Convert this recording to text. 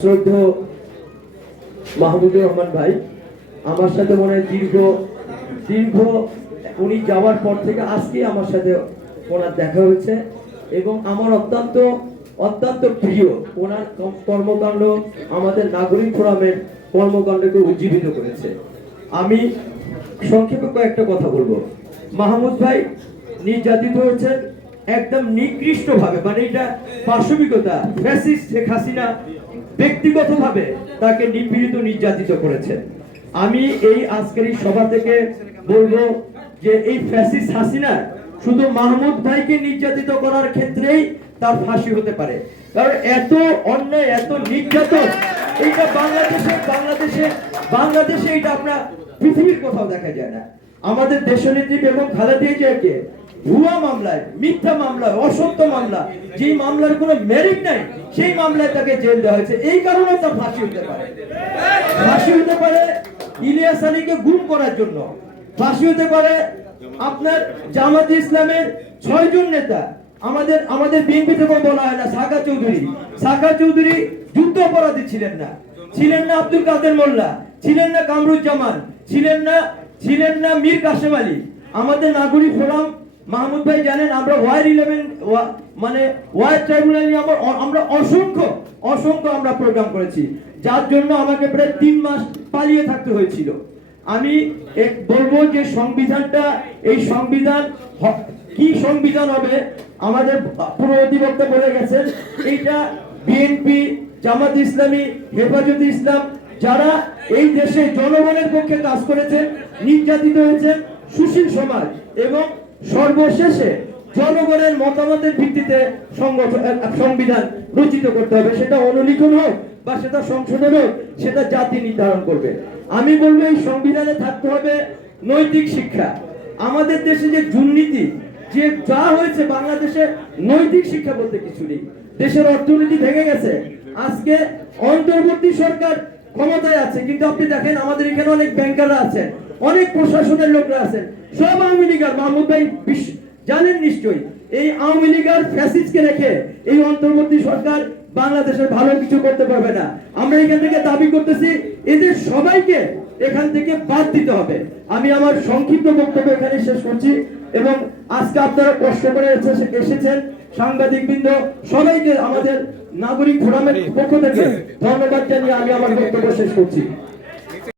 শ্রদ্ধেয় মাহমুদুর রহমান ভাই আমার সাথে মনে হয় দীর্ঘ উনি যাওয়ার পর থেকে আজকে আমার সাথে ওনার দেখা হয়েছে এবং আমার অত্যন্ত প্রিয় ওনার কর্মকাণ্ড আমাদের নাগরিক ফোরামের কর্মকাণ্ডকে উজ্জীবিত করেছে। আমি সংক্ষেপে কয়েকটা কথা বলবো। মাহমুদ ভাই নির্যাতিত হয়েছেন একদম নিকৃষ্ট ভাবে, মানে এটা পাশবিকতা। ফ্যাসিস্ট শেখ হাসিনা ব্যক্তিগতভাবে তাকে নিপীড়িত নির্যাতিত করেছেন। আমি এই আজকের এই সভা থেকে বলবো যে এই ফ্যাসিস্ট হাসিনা শুধু মাহমুদ ভাইকে নির্যাতিত করার ক্ষেত্রেই তার ফাঁসি হতে পারে, কারণ এত অন্যায় এত নির্যাতন এইটা বাংলাদেশে এটা আপনার পৃথিবীর কোথাও দেখা যায় না। আমাদের দেশনেত্রী বেগম খালেদা জিয়াকে ভুয়া মামলায়, মিথ্যা মামলায়, অসত্য মামলা, যেই মামলার কোনো মেরিট নাই সেই মামলায় তাকে জেল দেওয়া হয়েছে। এই কারণে তার ফাঁসি হতে পারে ইলিয়াস আলীকে গুম করার জন্য, ফাঁসি হতে পারে আপনার জামাতে ইসলামের 6 জন নেতা, আমাদের বিএনপি থেকে বলা হয় না সাকা চৌধুরী যুদ্ধ অপরাধী ছিলেন না আব্দুল কাদের মোল্লা, ছিলেন না কামরুজ্জামান, ছিলেন না মীর কাসেম আলী। আমাদের নাগরিক ফোরাম মাহমুদ ভাই জানেন আমরা ওয়ার ট্রাইব্যুনাল নিয়ে আমরা অসংখ্য আমরা প্রোগ্রাম করেছি, যার জন্য আমাকে প্রায় 3 মাস পালিয়ে থাকতে হয়েছিল। আমি বলবো যে এই সংবিধান কি সংবিধান হবে, আমাদের পুরো অধিবক্তা বলে গেছেন এইটা বিএনপি, জামাত ইসলামী, হেফাজতে ইসলাম যারা এই দেশে জনগণের পক্ষে কাজ করেছেন, নির্যাতিত হয়েছেন, সুশীল সমাজ এবং সর্বশেষে জনগণের মতামতের ভিত্তিতে সংবিধান রচিত করতে হবে। সেটা অনুলিখন হোক বা সেটা সংশোধন হোক, সেটা জাতি নির্ধারণ করবে। আমি বলবো এই সংবিধানে থাকতে হবে নৈতিক শিক্ষা। আমাদের দেশে যে দুর্নীতি যে যা হয়েছে, বাংলাদেশে নৈতিক শিক্ষা বলতে কিছু নেই। দেশের অর্থনীতি ভেঙে গেছে। আজকে অন্তর্বর্তী সরকার ক্ষমতায় আছে, কিন্তু আপনি দেখেন আমাদের এখানে অনেক ব্যাংকাররা আছেন, অনেক প্রশাসনের লোকরা আছেন, সব আওয়ামী লীগার। মাহমুদ ভাই জানেন নিশ্চয়ই, এই আওয়ামী লীগার ফ্যাসিস্টকে রেখে এই অন্তর্বর্তী সরকার বাংলাদেশের ভালো কিছু করতে পারবে না। আমরা এখান থেকে দাবি করতেছি এদের সবাইকে এখান থেকে বাদ দিতে হবে। আমি আমার সংক্ষিপ্ত বক্তব্য এখানে শেষ করছি এবং আজকে আপনারা কষ্ট করে এসেছেন, সাংবাদিক বৃন্দ সবাইকে আমাদের নাগরিক ফোরামের পক্ষ থেকে ধন্যবাদ জানিয়ে আমি আমার বক্তব্য শেষ করছি।